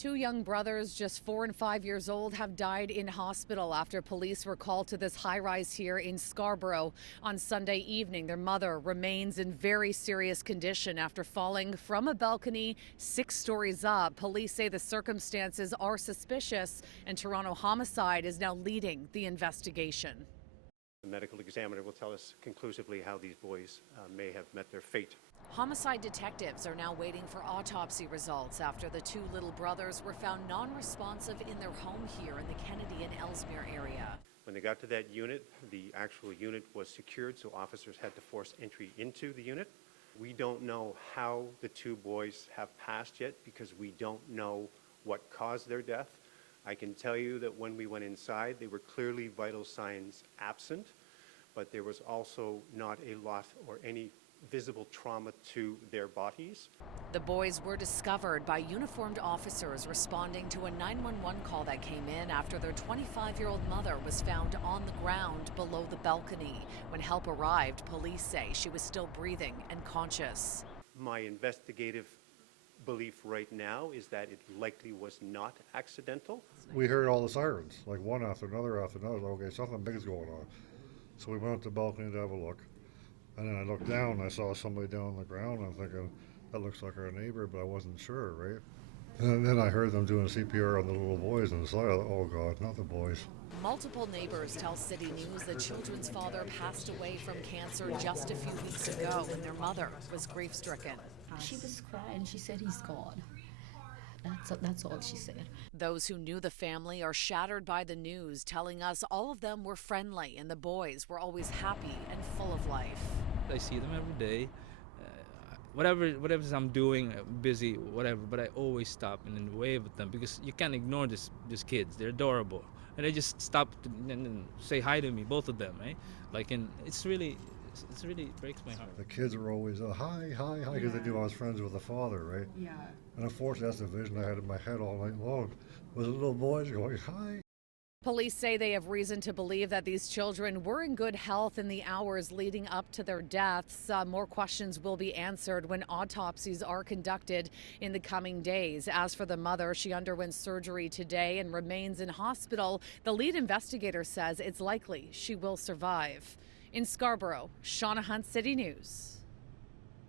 Two young brothers, just 4 and 5 years old, have died in hospital after police were called to this high-rise here in Scarborough on Sunday evening. Their mother remains in very serious condition after falling from a balcony 6 stories up. Police say the circumstances are suspicious, and Toronto Homicide is now leading the investigation. The medical examiner will tell us conclusively how these boys may have met their fate. Homicide detectives are now waiting for autopsy results after the two little brothers were found non-responsive in their home here in the Kennedy and Ellesmere area. When they got to that unit, the actual unit was secured, so officers had to force entry into the unit. We don't know how the two boys have passed yet because we don't know what caused their death. I can tell you that when we went inside, there were clearly vital signs absent, but there was also not a lot or any visible trauma to their bodies. The boys were discovered by uniformed officers responding to a 911 call that came in after their 25-year-old mother was found on the ground below the balcony. When help arrived, police say she was still breathing and conscious. My investigative belief right now is that it likely was not accidental. We heard all the sirens, like one after another after another. Okay, something big is going on. So we went up to the balcony to have a look. And then I looked down and I saw somebody down on the ground. I'm thinking, that looks like our neighbor, but I wasn't sure, right? And then I heard them doing CPR on the little boys and so I thought, oh God, not the boys. Multiple neighbors tell CityNews the children's father passed away from cancer just a few weeks ago and their mother was grief-stricken. She was crying. She said, he's gone. That's all she said. Those who knew the family are shattered by the news, telling us all of them were friendly and the boys were always happy and full of life. I see them every day. Whatever I'm doing, busy, whatever, but I always stop and wave at them because you can't ignore these kids. They're adorable. And they just stop and say hi to me, both of them, eh? And it really breaks my heart. The kids were always, hi, because they knew I was friends with the father, right? Yeah. And unfortunately, that's the vision I had in my head all night long, was the little boys going, hi. Police say they have reason to believe that these children were in good health in the hours leading up to their deaths. More questions will be answered when autopsies are conducted in the coming days. As for the mother, she underwent surgery today and remains in hospital. The lead investigator says it's likely she will survive. In Scarborough, Shauna Hunt, City News.